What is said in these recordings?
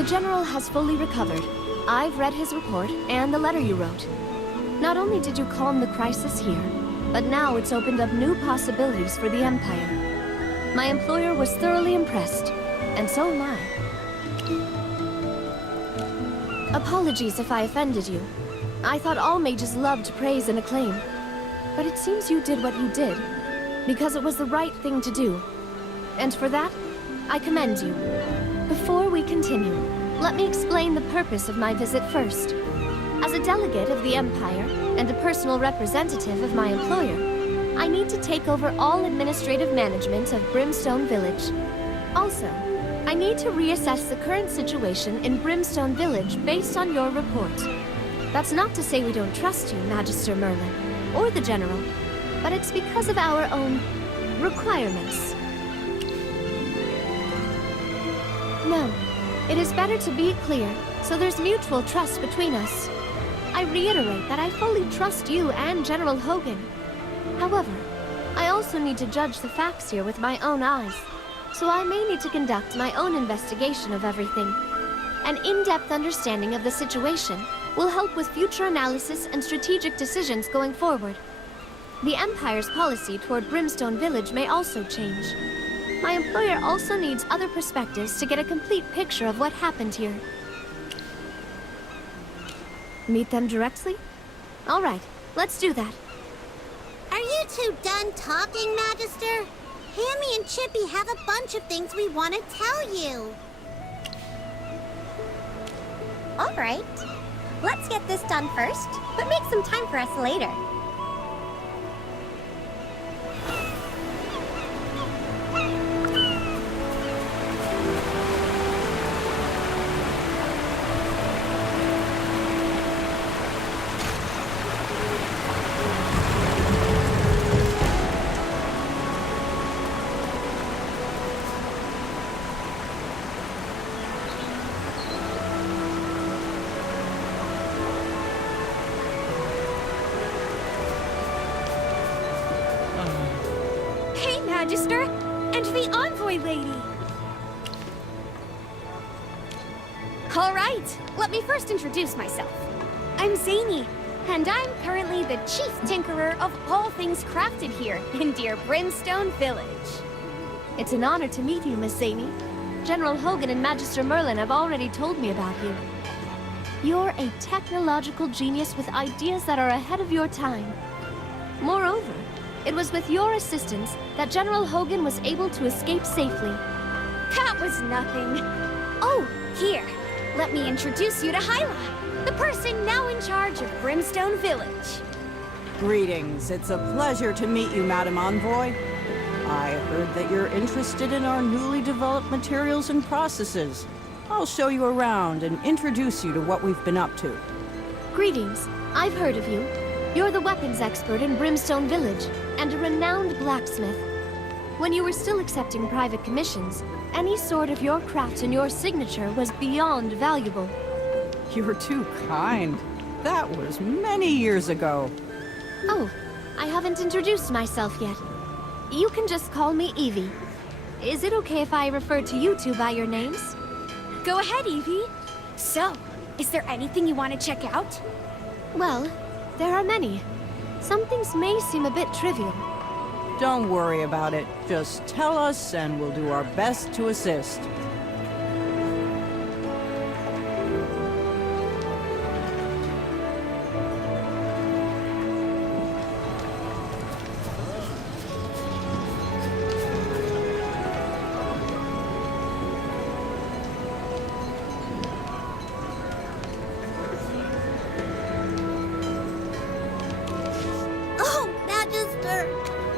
The General has fully recovered. I've read his report and the letter you wrote. Not only did you calm the crisis here, but now it's opened up new possibilities for the Empire. My employer was thoroughly impressed, and so am I. Apologies if I offended you. I thought all mages loved praise and acclaim. But it seems you did what you did, because it was the right thing to do. And for that, I commend you. Before we continue, let me explain the purpose of my visit first. As a delegate of the Empire, and a personal representative of my employer, I need to take over all administrative management of Brimstone Village. Also, I need to reassess the current situation in Brimstone Village based on your report. That's not to say we don't trust you, Magister Merlin, or the General, but it's because of our own requirements. No, it is better to be clear, so there's mutual trust between us. I reiterate that I fully trust you and General Hogan. However, I also need to judge the facts here with my own eyes, so I may need to conduct my own investigation of everything. An in-depth understanding of the situation will help with future analysis and strategic decisions going forward. The Empire's policy toward Brimstone Village may also change. My employer also needs other perspectives to get a complete picture of what happened here. Meet them directly? All right, let's do that. Are you two done talking, Magister? Hammy and Chippy have a bunch of things we want to tell you. All right. Let's get this done first, but make some time for us later. Magister, and the Envoy Lady! All right, let me first introduce myself. I'm Zany, and I'm currently the Chief Tinkerer of all things crafted here in dear Brimstone Village. It's an honor to meet you, Miss Zany. General Hogan and Magister Merlin have already told me about you. You're a technological genius with ideas that are ahead of your time. Moreover, it was with your assistance that General Hogan was able to escape safely. That was nothing. Oh, here, let me introduce you to Hyla, the person now in charge of Brimstone Village. Greetings. It's a pleasure to meet you, Madam Envoy. I heard that you're interested in our newly developed materials and processes. I'll show you around and introduce you to what we've been up to. Greetings. I've heard of you. You're the weapons expert in Brimstone Village, and a renowned blacksmith. When you were still accepting private commissions, any sword of your craft and your signature was beyond valuable. You're too kind. That was many years ago. Oh, I haven't introduced myself yet. You can just call me Evie. Is it okay if I refer to you two by your names? Go ahead, Evie. So, is there anything you want to check out? Well, there are many. Some things may seem a bit trivial. Don't worry about it. Just tell us and we'll do our best to assist.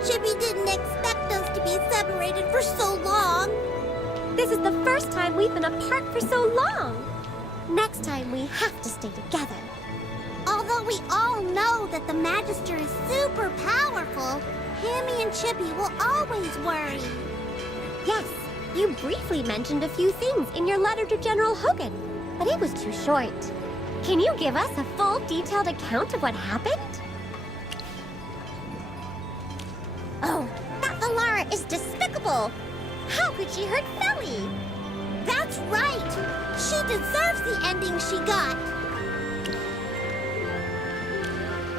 Chippy didn't expect us to be separated for so long. This is the first time we've been apart for so long. Next time we have to stay together. Although we all know that the Magister is super powerful, Hammy and Chippy will always worry. Yes, you briefly mentioned a few things in your letter to General Hogan, but it was too short. Can you give us a full, detailed account of what happened? Oh, that Valara is despicable! How could she hurt Felly? That's right! She deserves the ending she got!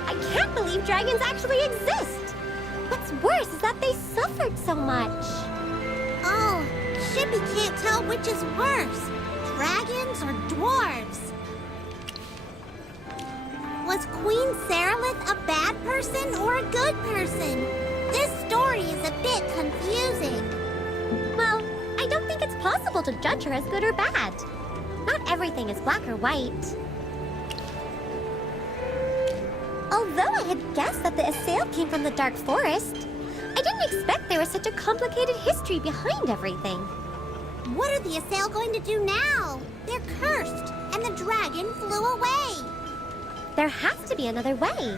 I can't believe dragons actually exist! What's worse is that they suffered so much. Oh, Chippy can't tell which is worse, dragons or dwarves. Was Queen Saralith a bad person or a good person? This story is a bit confusing. Well, I don't think it's possible to judge her as good or bad. Not everything is black or white. Although I had guessed that the Assail came from the Dark Forest, I didn't expect there was such a complicated history behind everything. What are the Assail going to do now? They're cursed, and the dragon flew away. There has to be another way.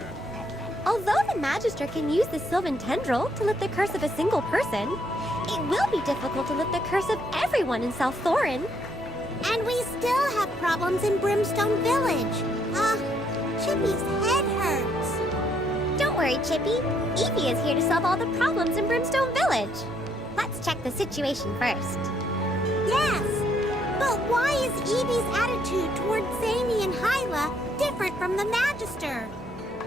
Although the Magister can use the Sylvan Tendril to lift the curse of a single person, it will be difficult to lift the curse of everyone in South Thorin. And we still have problems in Brimstone Village. Chippy's head hurts. Don't worry, Chippy. Evie is here to solve all the problems in Brimstone Village. Let's check the situation first. Yes, but why is Evie's attitude toward Zany and Hyla different from the Magister?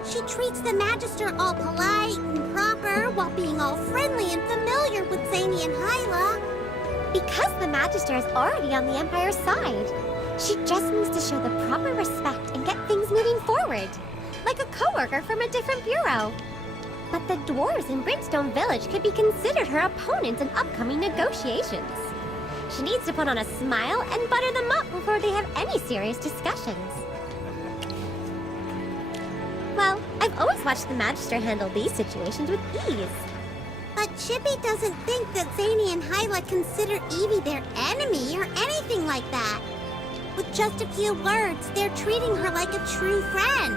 She treats the Magister all polite and proper while being all friendly and familiar with Zany and Hyla. Because the Magister is already on the Empire's side. She just needs to show the proper respect and get things moving forward, like a coworker from a different bureau. But the dwarves in Brimstone Village could be considered her opponents in upcoming negotiations. She needs to put on a smile and butter them up before they have any serious discussions. Well, I've always watched the Magister handle these situations with ease. But Chippy doesn't think that Zany and Hyla consider Evie their enemy or anything like that. With just a few words, they're treating her like a true friend.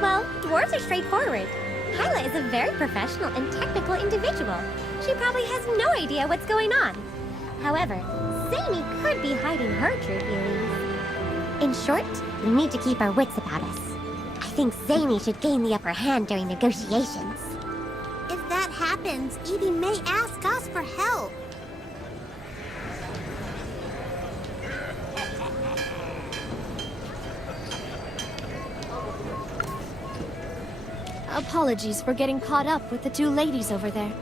Well, dwarves are straightforward. Hyla is a very professional and technical individual. She probably has no idea what's going on. However, Zany could be hiding her true feelings. In short, we need to keep our wits about us. I think Zany should gain the upper hand during negotiations. If that happens, Evie may ask us for help. Apologies for getting caught up with the two ladies over there.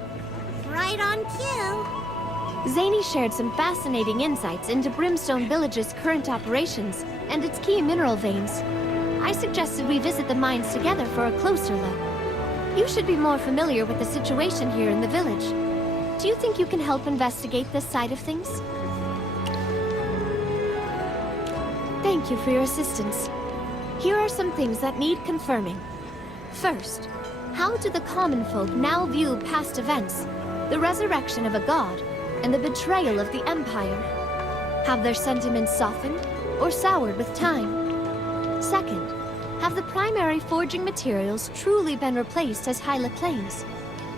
Right on cue. Zany shared some fascinating insights into Brimstone Village's current operations and its key mineral veins. I suggested we visit the mines together for a closer look. You should be more familiar with the situation here in the village. Do you think you can help investigate this side of things? Thank you for your assistance. Here are some things that need confirming. First, how do the common folk now view past events, the resurrection of a god, and the betrayal of the Empire? Have their sentiments softened or soured with time? Second, have the primary forging materials truly been replaced as Hyla claims?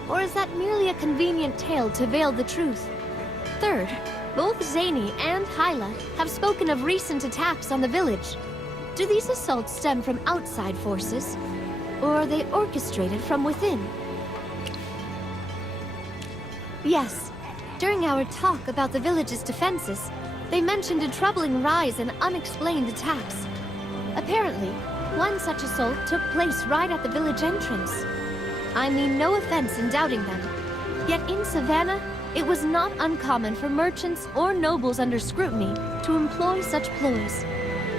Or is that merely a convenient tale to veil the truth? Third, both Zany and Hyla have spoken of recent attacks on the village. Do these assaults stem from outside forces? Or are they orchestrated from within? Yes. During our talk about the village's defenses, they mentioned a troubling rise in unexplained attacks. Apparently, one such assault took place right at the village entrance. I mean no offense in doubting them. Yet in Savannah, it was not uncommon for merchants or nobles under scrutiny to employ such ploys,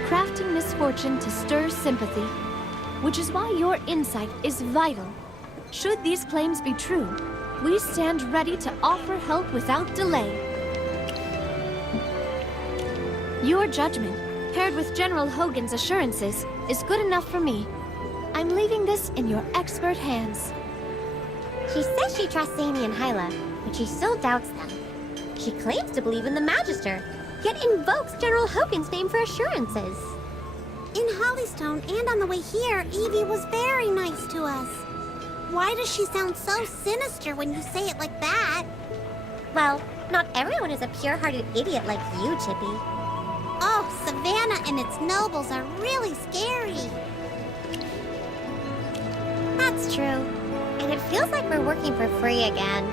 crafting misfortune to stir sympathy. Which is why your insight is vital. Should these claims be true, we stand ready to offer help without delay. Your judgment, paired with General Hogan's assurances, is good enough for me. I'm leaving this in your expert hands. She says she trusts Zany and Hyla, but she still doubts them. She claims to believe in the Magister, yet invokes General Hogan's name for assurances. In Hollystone and on the way here, Evie was very nice to us. Why does she sound so sinister when you say it like that? Well, not everyone is a pure-hearted idiot like you, Chippy. Oh, Savannah and its nobles are really scary. That's true. And it feels like we're working for free again.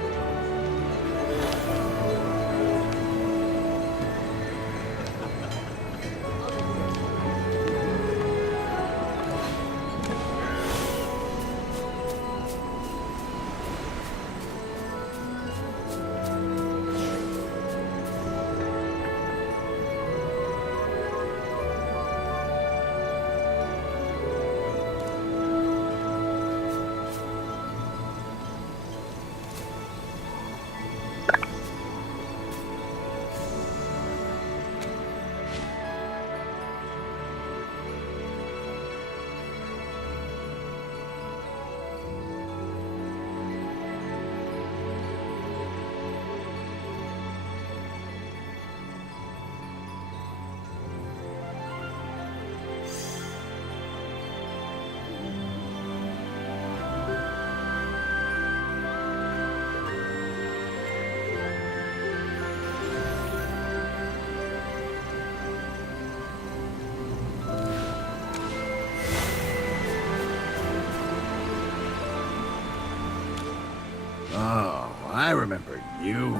Oh, I remember you.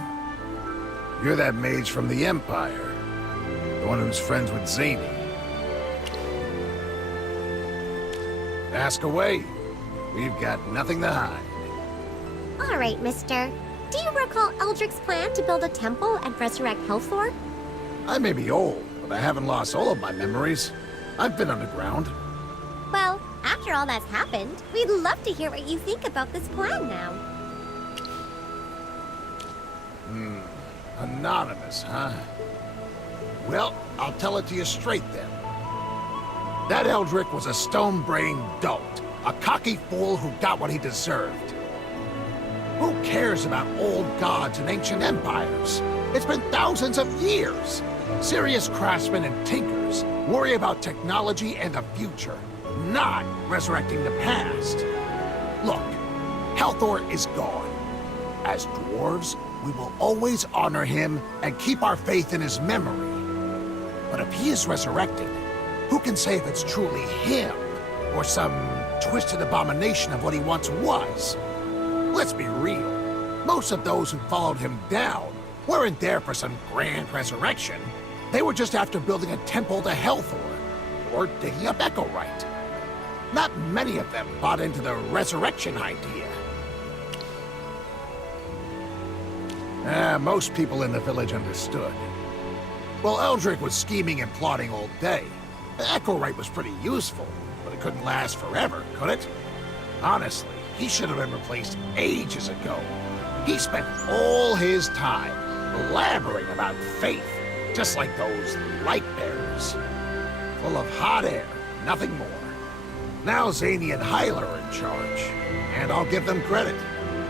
You're that mage from the Empire. The one who's friends with Zany. Ask away. We've got nothing to hide. All right, mister. Do you recall Eldric's plan to build a temple and resurrect Helthor? I may be old, but I haven't lost all of my memories. I've been underground. Well, after all that's happened, we'd love to hear what you think about this plan now. Anonymous, huh? Well, I'll tell it to you straight then. That Eldric was a stone-brained dolt, a cocky fool who got what he deserved. Who cares about old gods and ancient empires? It's been thousands of years. Serious craftsmen and tinkers worry about technology and the future, not resurrecting the past. Look, Helthor is gone. As dwarves, we will always honor him and keep our faith in his memory. But if he is resurrected, who can say if it's truly him, or some twisted abomination of what he once was? Let's be real. Most of those who followed him down weren't there for some grand resurrection. They were just after building a temple to Helthor, or digging up Echowright. Not many of them bought into the resurrection idea. Most people in the village understood. Well, Eldric was scheming and plotting all day. Echowright was pretty useful, but it couldn't last forever, could it? Honestly, he should have been replaced ages ago. He spent all his time blabbering about faith, just like those light bearers. Full of hot air, nothing more. Now Zany and Hyla are in charge, and I'll give them credit.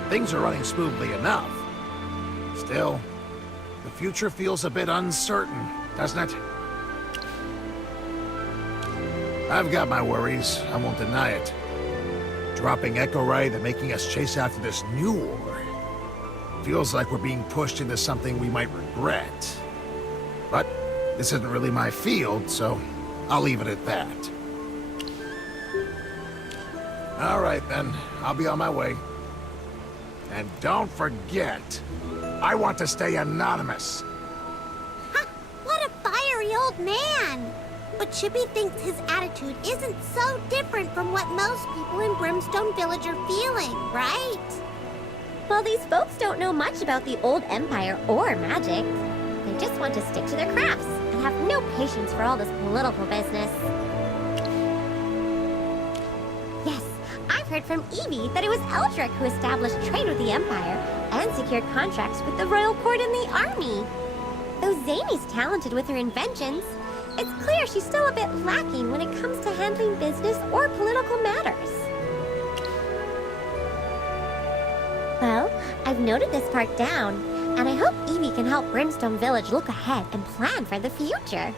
Things are running smoothly enough. Still, the future feels a bit uncertain, doesn't it? I've got my worries, I won't deny it. Dropping Echowright and making us chase after this new war. Feels like we're being pushed into something we might regret. But this isn't really my field, so I'll leave it at that. All right then, I'll be on my way. And don't forget, I want to stay anonymous. Ha! What a fiery old man! But Chippy thinks his attitude isn't so different from what most people in Brimstone Village are feeling, right? Well, these folks don't know much about the old empire or magic. They just want to stick to their crafts and have no patience for all this political business. Yes, I've heard from Evie that it was Eldric who established trade with the Empire and secured contracts with the royal court and the army. Though Zany's talented with her inventions, it's clear she's still a bit lacking when it comes to handling business or political matters. Well, I've noted this part down, and I hope Evie can help Brimstone Village look ahead and plan for the future.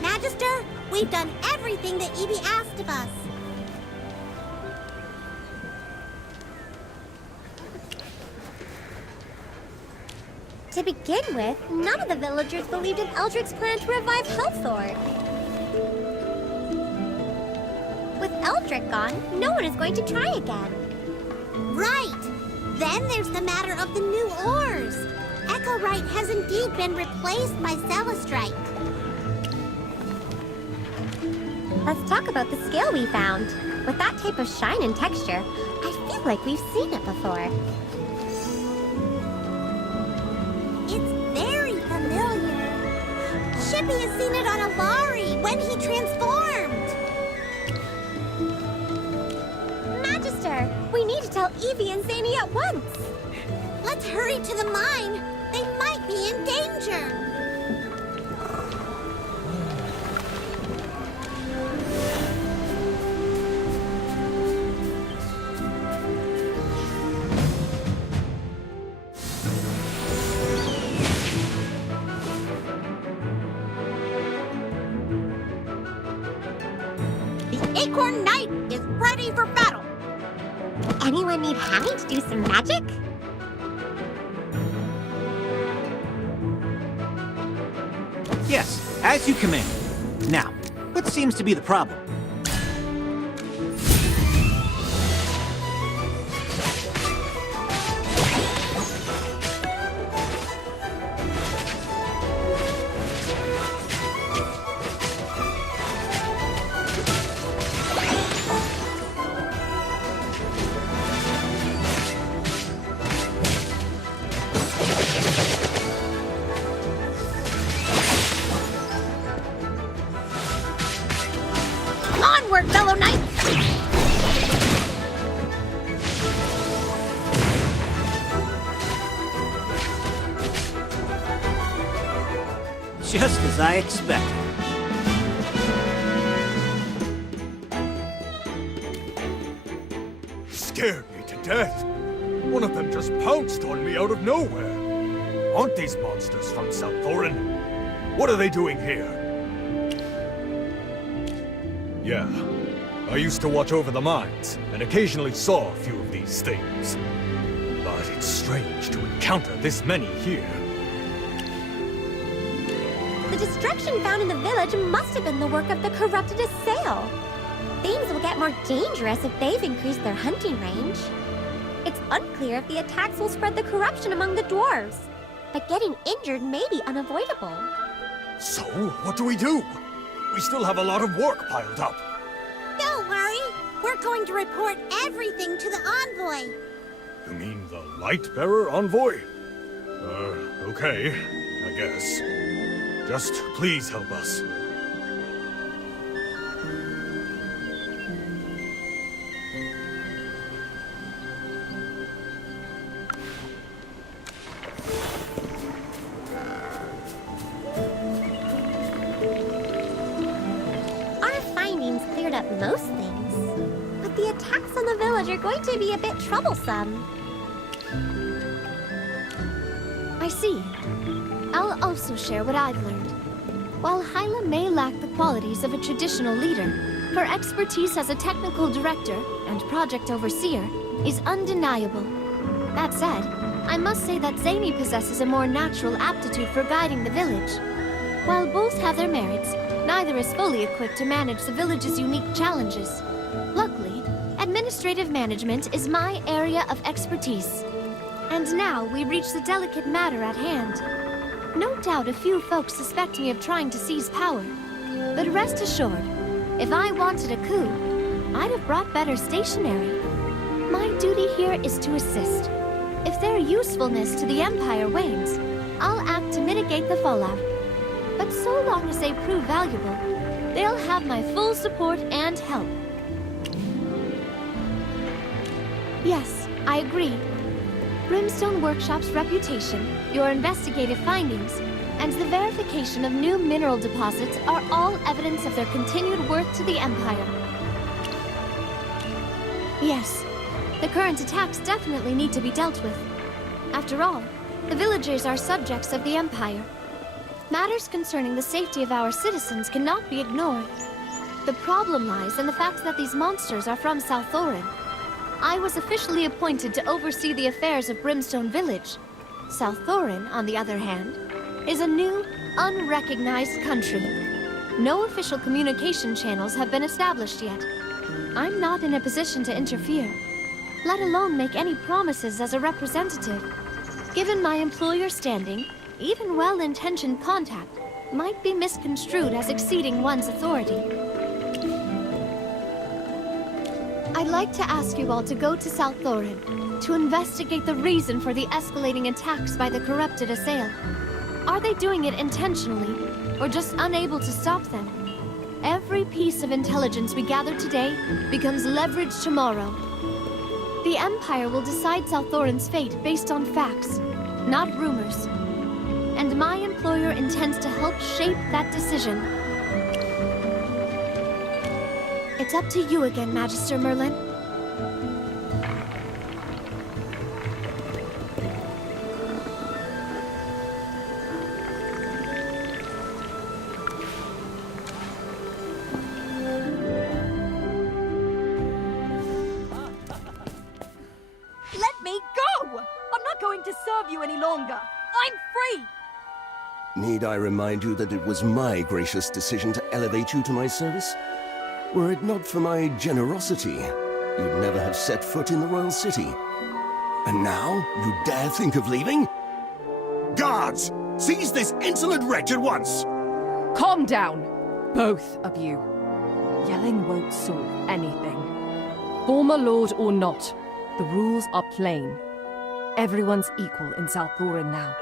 Magister, we've done everything that Evie asked of us. To begin with, none of the villagers believed in Eldric's plan to revive Helthor. With Eldric gone, no one is going to try again. Right! Then there's the matter of the new ores. Echowright has indeed been replaced by Cellestrite. Let's talk about the scale we found. With that type of shine and texture, I feel like we've seen it before. It's very familiar. Chippy has seen it on Alari when he transformed. Magister, we need to tell Evie and Zany at once. Let's hurry to the mine. They might be in danger. The Acorn Knight is ready for battle. Anyone need Hammy to do some magic? Yes, as you command. Now, what seems to be the problem? Onward, fellow knights! Just as I expected. Scared me to death. One of them just pounced on me out of nowhere. Aren't these monsters from South Thorin? What are they doing here? Yeah, I used to watch over the mines, and occasionally saw a few of these things. But it's strange to encounter this many here. The destruction found in the village must have been the work of the corrupted Assail. Things will get more dangerous if they've increased their hunting range. It's unclear if the attacks will spread the corruption among the dwarves, but getting injured may be unavoidable. So, what do? We still have a lot of work piled up. Don't worry. We're going to report everything to the envoy. You mean the Light-Bearer Envoy? Okay, I guess. Just please help us. Our findings cleared up most things, but the attacks on the village are going to be a bit troublesome. I see. I'll also share what I've learned. While Hyla may lack the qualities of a traditional leader, her expertise as a technical director and project overseer is undeniable. That said, I must say that Zany possesses a more natural aptitude for guiding the village. While both have their merits, neither is fully equipped to manage the village's unique challenges. Luckily, administrative management is my area of expertise. And now we reach the delicate matter at hand. No doubt a few folks suspect me of trying to seize power. But rest assured, if I wanted a coup, I'd have brought better stationery. My duty here is to assist. If their usefulness to the Empire wanes, I'll act to mitigate the fallout. But so long as they prove valuable, they'll have my full support and help. Yes, I agree. Brimstone Workshop's reputation, your investigative findings, and the verification of new mineral deposits are all evidence of their continued worth to the Empire. Yes, the current attacks definitely need to be dealt with. After all, the villagers are subjects of the Empire. Matters concerning the safety of our citizens cannot be ignored. The problem lies in the fact that these monsters are from South Thorin. I was officially appointed to oversee the affairs of Brimstone Village. South Thorin, on the other hand, is a new, unrecognized country. No official communication channels have been established yet. I'm not in a position to interfere, let alone make any promises as a representative. Given my employer standing, even well-intentioned contact might be misconstrued as exceeding one's authority. I'd like to ask you all to go to South Thorin to investigate the reason for the escalating attacks by the corrupted Assail. Are they doing it intentionally, or just unable to stop them? Every piece of intelligence we gather today becomes leverage tomorrow. The Empire will decide South Thorin's fate based on facts, not rumors. And my employer intends to help shape that decision. It's up to you again, Magister Merlin. serve you any longer. I'm free! Need I remind you that it was my gracious decision to elevate you to my service? Were it not for my generosity, you'd never have set foot in the royal city. And now, you dare think of leaving? Guards! Seize this insolent wretch at once! Calm down, both of you. Yelling won't solve anything. Former lord or not, the rules are plain. Everyone's equal in South Thorin now.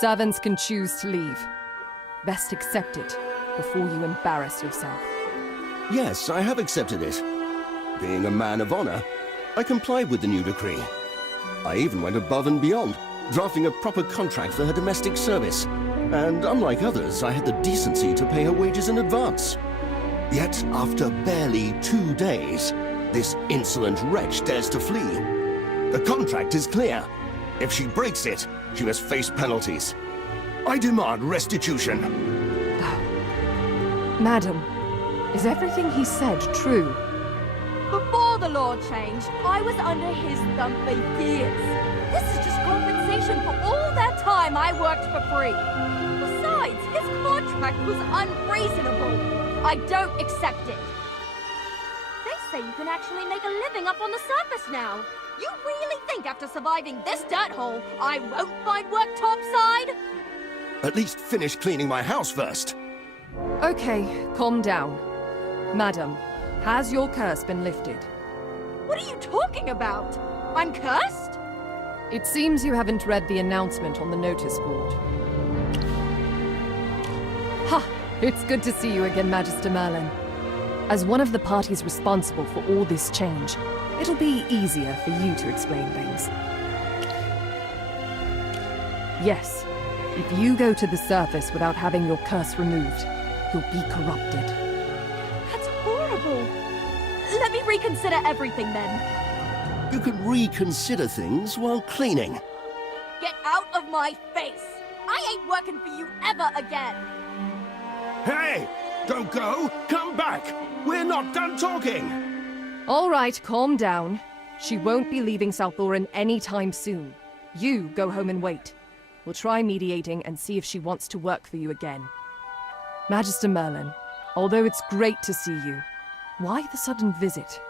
Servants can choose to leave. Best accept it before you embarrass yourself. Yes, I have accepted it. Being a man of honor, I complied with the new decree. I even went above and beyond, drafting a proper contract for her domestic service. And unlike others, I had the decency to pay her wages in advance. Yet, after barely 2 days, this insolent wretch dares to flee. The contract is clear. If she breaks it, she must face penalties. I demand restitution. Madam, is everything he said true? Before the law changed, I was under his thumb for years. This is just compensation for all that time I worked for free. Besides, his contract was unreasonable. I don't accept it. They say you can actually make a living up on the surface now. You really think after surviving this dirt hole, I won't find work topside? At least finish cleaning my house first. Okay, calm down. Madam, has your curse been lifted? What are you talking about? I'm cursed? It seems you haven't read the announcement on the notice board. Ha! It's good to see you again, Magister Merlin. As one of the parties responsible for all this change, it'll be easier for you to explain things. Yes, if you go to the surface without having your curse removed, you'll be corrupted. That's horrible. Let me reconsider everything then. You can reconsider things while cleaning. Get out of my face! I ain't working for you ever again! Hey! Don't go! Come back! We're not done talking! All right, calm down. She won't be leaving South Thorin anytime soon. You go home and wait. We'll try mediating and see if she wants to work for you again. Magister Merlin, although it's great to see you, why the sudden visit?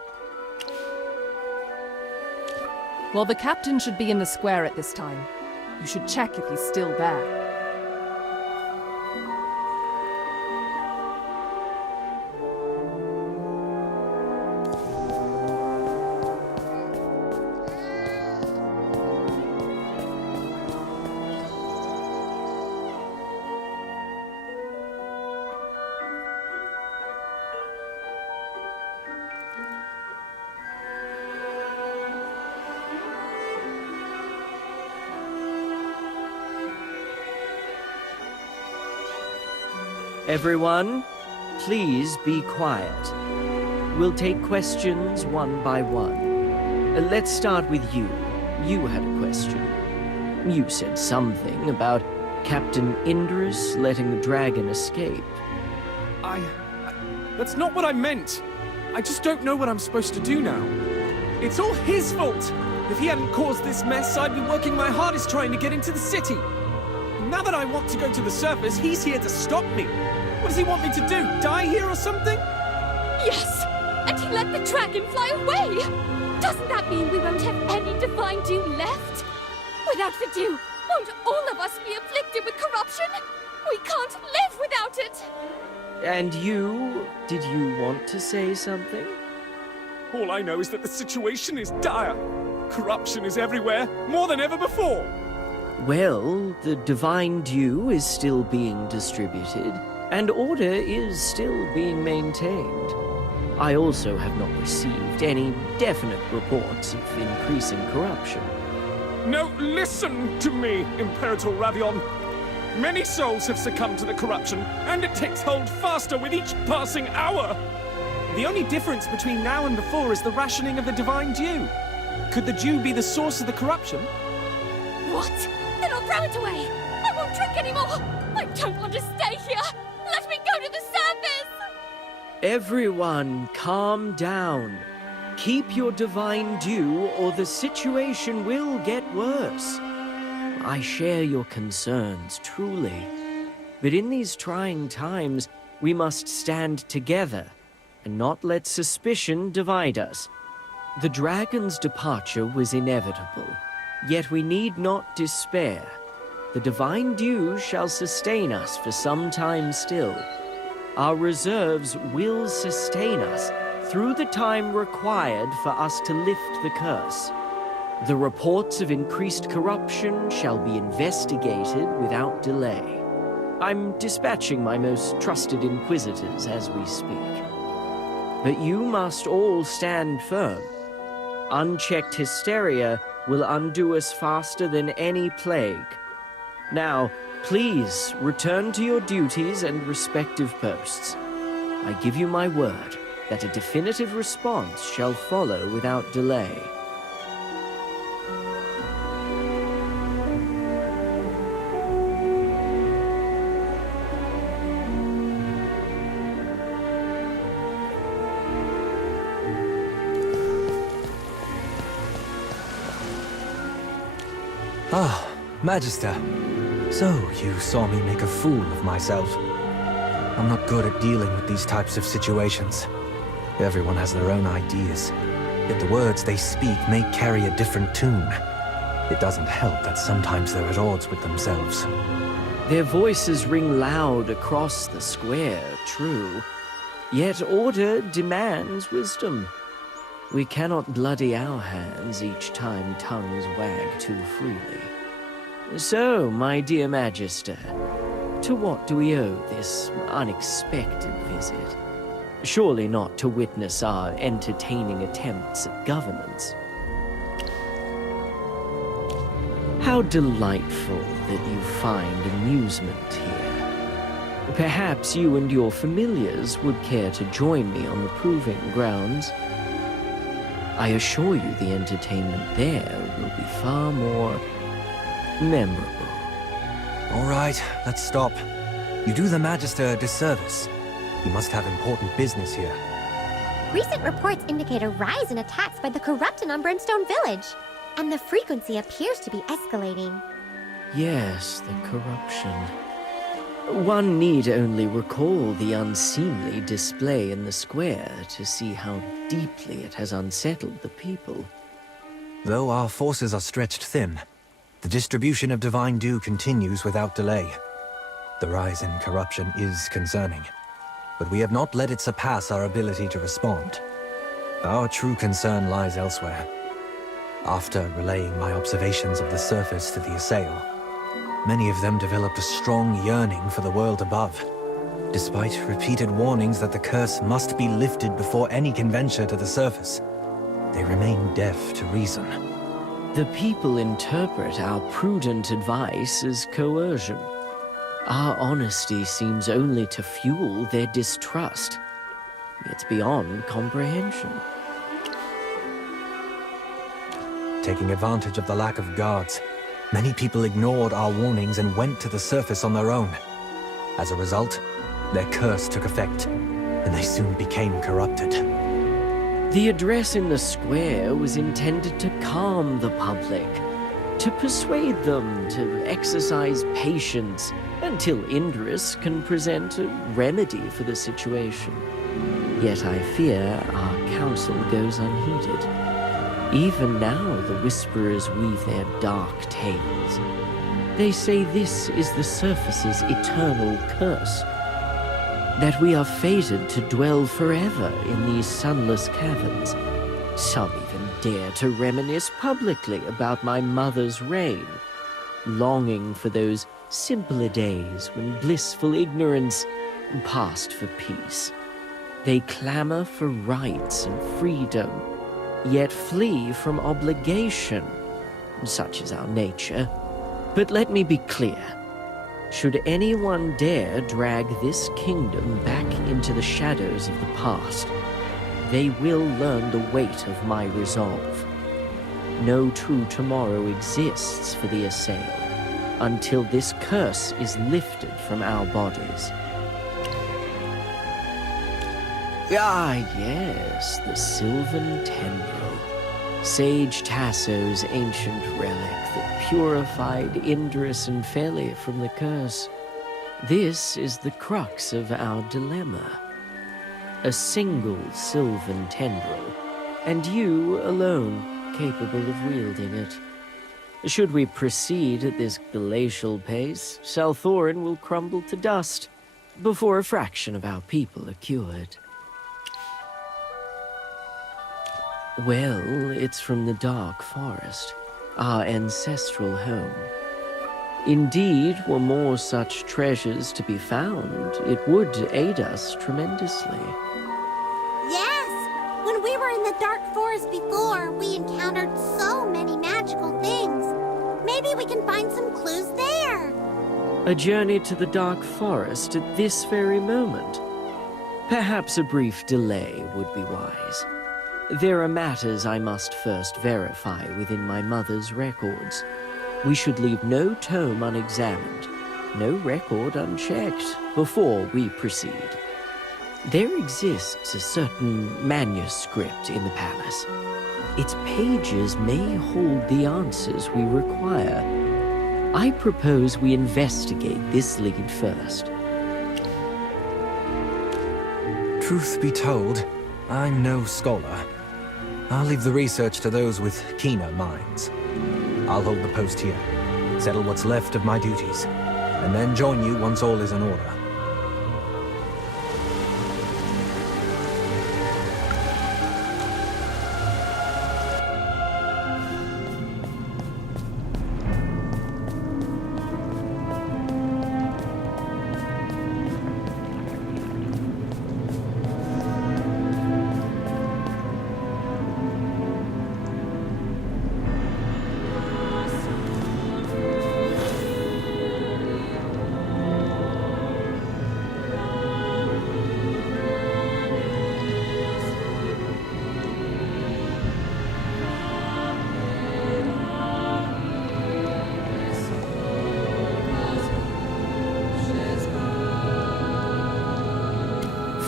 Well, the captain should be in the square at this time. You should check if he's still there. Everyone, please be quiet. We'll take questions one by one. Let's start with you. You had a question. You said something about Captain Indris letting the dragon escape. That's not what I meant. I just don't know what I'm supposed to do now. It's all his fault. If he hadn't caused this mess, I'd be working my hardest trying to get into the city. Now that I want to go to the surface, he's here to stop me. What does he want me to do? Die here or something? Yes! And he let the dragon fly away! Doesn't that mean we won't have any Divine Dew left? Without the dew, won't all of us be afflicted with corruption? We can't live without it! And you? Did you want to say something? All I know is that the situation is dire. Corruption is everywhere, more than ever before. Well, the Divine Dew is still being distributed, and order is still being maintained. I also have not received any definite reports of increasing corruption. No, listen to me, Imperator Ravion. Many souls have succumbed to the corruption, and it takes hold faster with each passing hour. The only difference between now and before is the rationing of the Divine Dew. Could the dew be the source of the corruption? What? Then I'll throw it away! I won't drink anymore! I don't want to stay here! Let me go to the surface! Everyone, calm down. Keep your Divine Dew, or the situation will get worse. I share your concerns, truly. But in these trying times, we must stand together and not let suspicion divide us. The dragon's departure was inevitable, yet we need not despair. The divine dew shall sustain us for some time still. Our reserves will sustain us through the time required for us to lift the curse. The reports of increased corruption shall be investigated without delay. I'm dispatching my most trusted inquisitors as we speak. But you must all stand firm. Unchecked hysteria will undo us faster than any plague. Now, please return to your duties and respective posts. I give you my word that a definitive response shall follow without delay. Ah, Magister. So, you saw me make a fool of myself. I'm not good at dealing with these types of situations. Everyone has their own ideas, yet the words they speak may carry a different tune. It doesn't help that sometimes they're at odds with themselves. Their voices ring loud across the square, true. Yet order demands wisdom. We cannot bloody our hands each time tongues wag too freely. So, my dear Magister, to what do we owe this unexpected visit? Surely not to witness our entertaining attempts at governance. How delightful that you find amusement here. Perhaps you and your familiars would care to join me on the proving grounds. I assure you the entertainment there will be far more memorable. All right, let's stop. You do the Magister a disservice. You must have important business here. Recent reports indicate a rise in attacks by the Corrupted on Brimstone Village, and the frequency appears to be escalating. Yes, the corruption. One need only recall the unseemly display in the square to see how deeply it has unsettled the people. Though our forces are stretched thin, the distribution of divine dew continues without delay. The rise in corruption is concerning, but we have not let it surpass our ability to respond. Our true concern lies elsewhere. After relaying my observations of the surface to the Assail, many of them developed a strong yearning for the world above. Despite repeated warnings that the curse must be lifted before any can venture to the surface, they remain deaf to reason. The people interpret our prudent advice as coercion. Our honesty seems only to fuel their distrust. It's beyond comprehension. Taking advantage of the lack of guards, many people ignored our warnings and went to the surface on their own. As a result, their curse took effect, and they soon became corrupted. The address in the square was intended to calm the public, to persuade them to exercise patience until Indris can present a remedy for the situation. Yet I fear our counsel goes unheeded. Even now the Whisperers weave their dark tales. They say this is the surface's eternal curse, that we are fated to dwell forever in these sunless caverns. Some even dare to reminisce publicly about my mother's reign, longing for those simpler days when blissful ignorance passed for peace. They clamor for rights and freedom, yet flee from obligation. Such is our nature. But let me be clear. Should anyone dare drag this kingdom back into the shadows of the past, they will learn the weight of my resolve. No true tomorrow exists for the Assail until this curse is lifted from our bodies. Ah, yes, the Sylvan Tendril. Sage Tasso's ancient relic that purified Indris and Feli from the curse. This is the crux of our dilemma. A single sylvan tendril, and you alone capable of wielding it. Should we proceed at this glacial pace, Salthorin will crumble to dust before a fraction of our people are cured. Well, it's from the Dark Forest, our ancestral home. Indeed, were more such treasures to be found, it would aid us tremendously. Yes! When we were in the Dark Forest before, we encountered so many magical things. Maybe we can find some clues there. A journey to the Dark Forest at this very moment? Perhaps a brief delay would be wise. There are matters I must first verify within my mother's records. We should leave no tome unexamined, no record unchecked, before we proceed. There exists a certain manuscript in the palace. Its pages may hold the answers we require. I propose we investigate this lead first. Truth be told, I'm no scholar. I'll leave the research to those with keener minds. I'll hold the post here, settle what's left of my duties, and then join you once all is in order.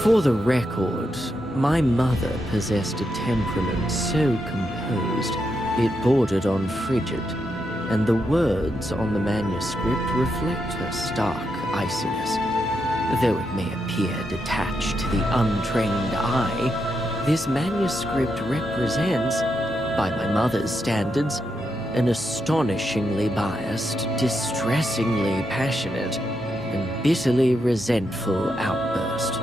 For the record, my mother possessed a temperament so composed it bordered on frigid, and the words on the manuscript reflect her stark iciness. Though it may appear detached to the untrained eye, this manuscript represents, by my mother's standards, an astonishingly biased, distressingly passionate, and bitterly resentful outburst.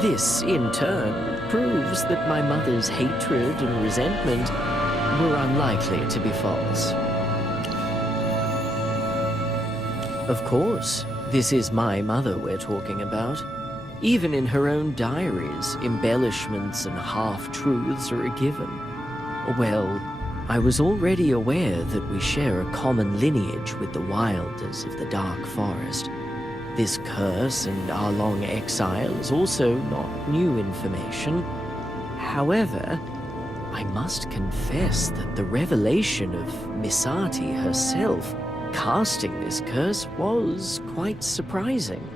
This, in turn, proves that my mother's hatred and resentment were unlikely to be false. Of course, this is my mother we're talking about. Even in her own diaries, embellishments and half-truths are a given. Well, I was already aware that we share a common lineage with the Wilders of the Dark Forest. This curse and our long exile is also not new information. However, I must confess that the revelation of Misati herself casting this curse was quite surprising.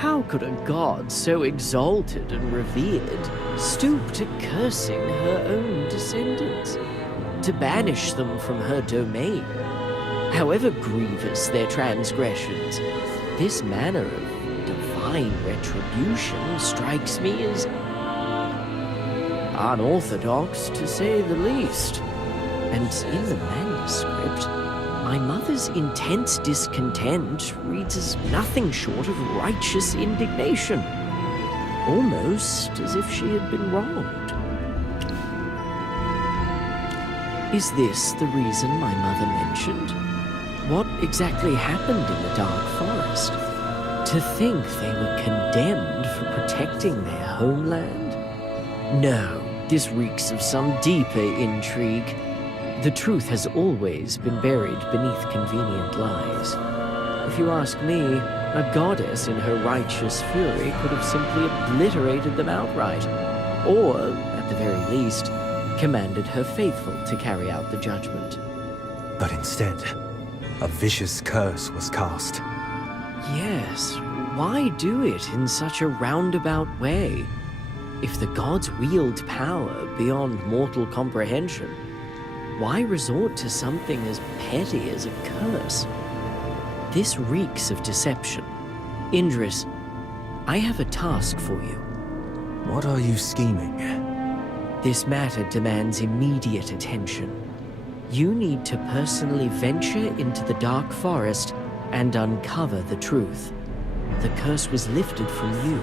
How could a god so exalted and revered stoop to cursing her own descendants? To banish them from her domain? However grievous their transgressions, this manner of divine retribution strikes me as unorthodox, to say the least. And in the manuscript, my mother's intense discontent reads as nothing short of righteous indignation, almost as if she had been wronged. Is this the reason my mother mentioned? What exactly happened in the Dark Forest? To think they were condemned for protecting their homeland? No, this reeks of some deeper intrigue. The truth has always been buried beneath convenient lies. If you ask me, a goddess in her righteous fury could have simply obliterated them outright, or, at the very least, commanded her faithful to carry out the judgment. But instead, a vicious curse was cast. Yes, why do it in such a roundabout way? If the gods wield power beyond mortal comprehension, why resort to something as petty as a curse? This reeks of deception. Indris, I have a task for you. What are you scheming? This matter demands immediate attention. You need to personally venture into the Dark Forest and uncover the truth. The curse was lifted from you,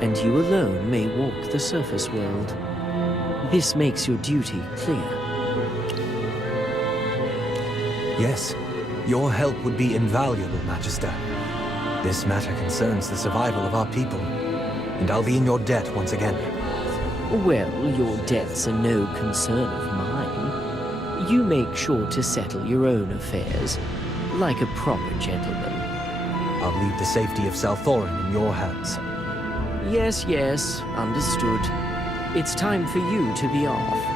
and you alone may walk the surface world. This makes your duty clear. Yes, your help would be invaluable, Magister. This matter concerns the survival of our people, and I'll be in your debt once again. Well, your debts are no concern of mine. You make sure to settle your own affairs, like a proper gentleman. I'll leave the safety of Salthorin in your hands. Yes, yes, understood. It's time for you to be off.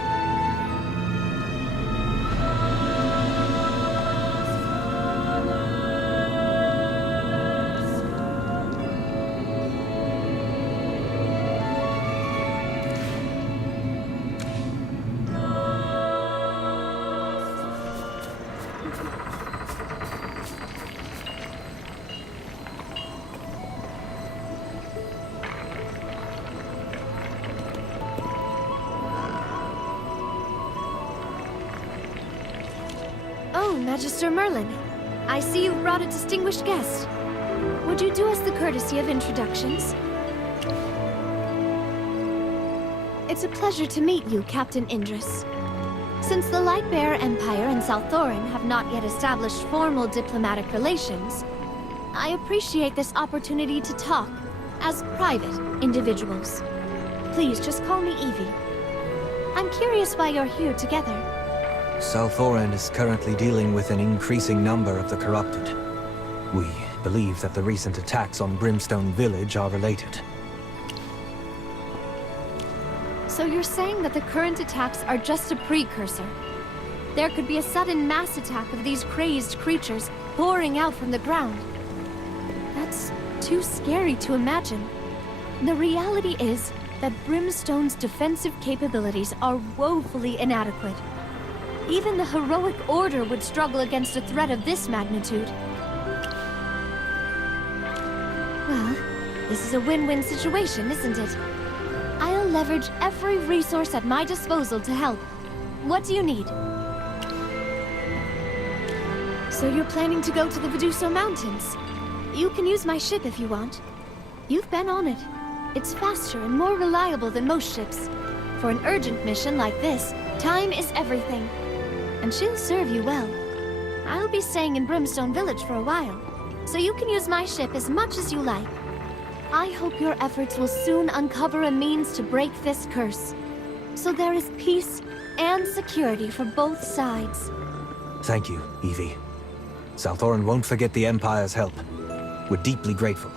Oh, Magister Merlin. I see you've brought a distinguished guest. Would you do us the courtesy of introductions? It's a pleasure to meet you, Captain Indris. Since the Lightbearer Empire and Salthorin have not yet established formal diplomatic relations, I appreciate this opportunity to talk as private individuals. Please just call me Evie. I'm curious why you're here together. Salthorin is currently dealing with an increasing number of the corrupted. We believe that the recent attacks on Brimstone Village are related. So you're saying that the current attacks are just a precursor? There could be a sudden mass attack of these crazed creatures pouring out from the ground. That's too scary to imagine. The reality is that Brimstone's defensive capabilities are woefully inadequate. Even the heroic Order would struggle against a threat of this magnitude. Well, this is a win-win situation, isn't it? I'll leverage every resource at my disposal to help. What do you need? So you're planning to go to the Viduso Mountains? You can use my ship if you want. You've been on it. It's faster and more reliable than most ships. For an urgent mission like this, time is everything. And she'll serve you well. I'll be staying in Brimstone Village for a while, so you can use my ship as much as you like. I hope your efforts will soon uncover a means to break this curse, so there is peace and security for both sides. Thank you, Evie. Salthorin won't forget the Empire's help. We're deeply grateful.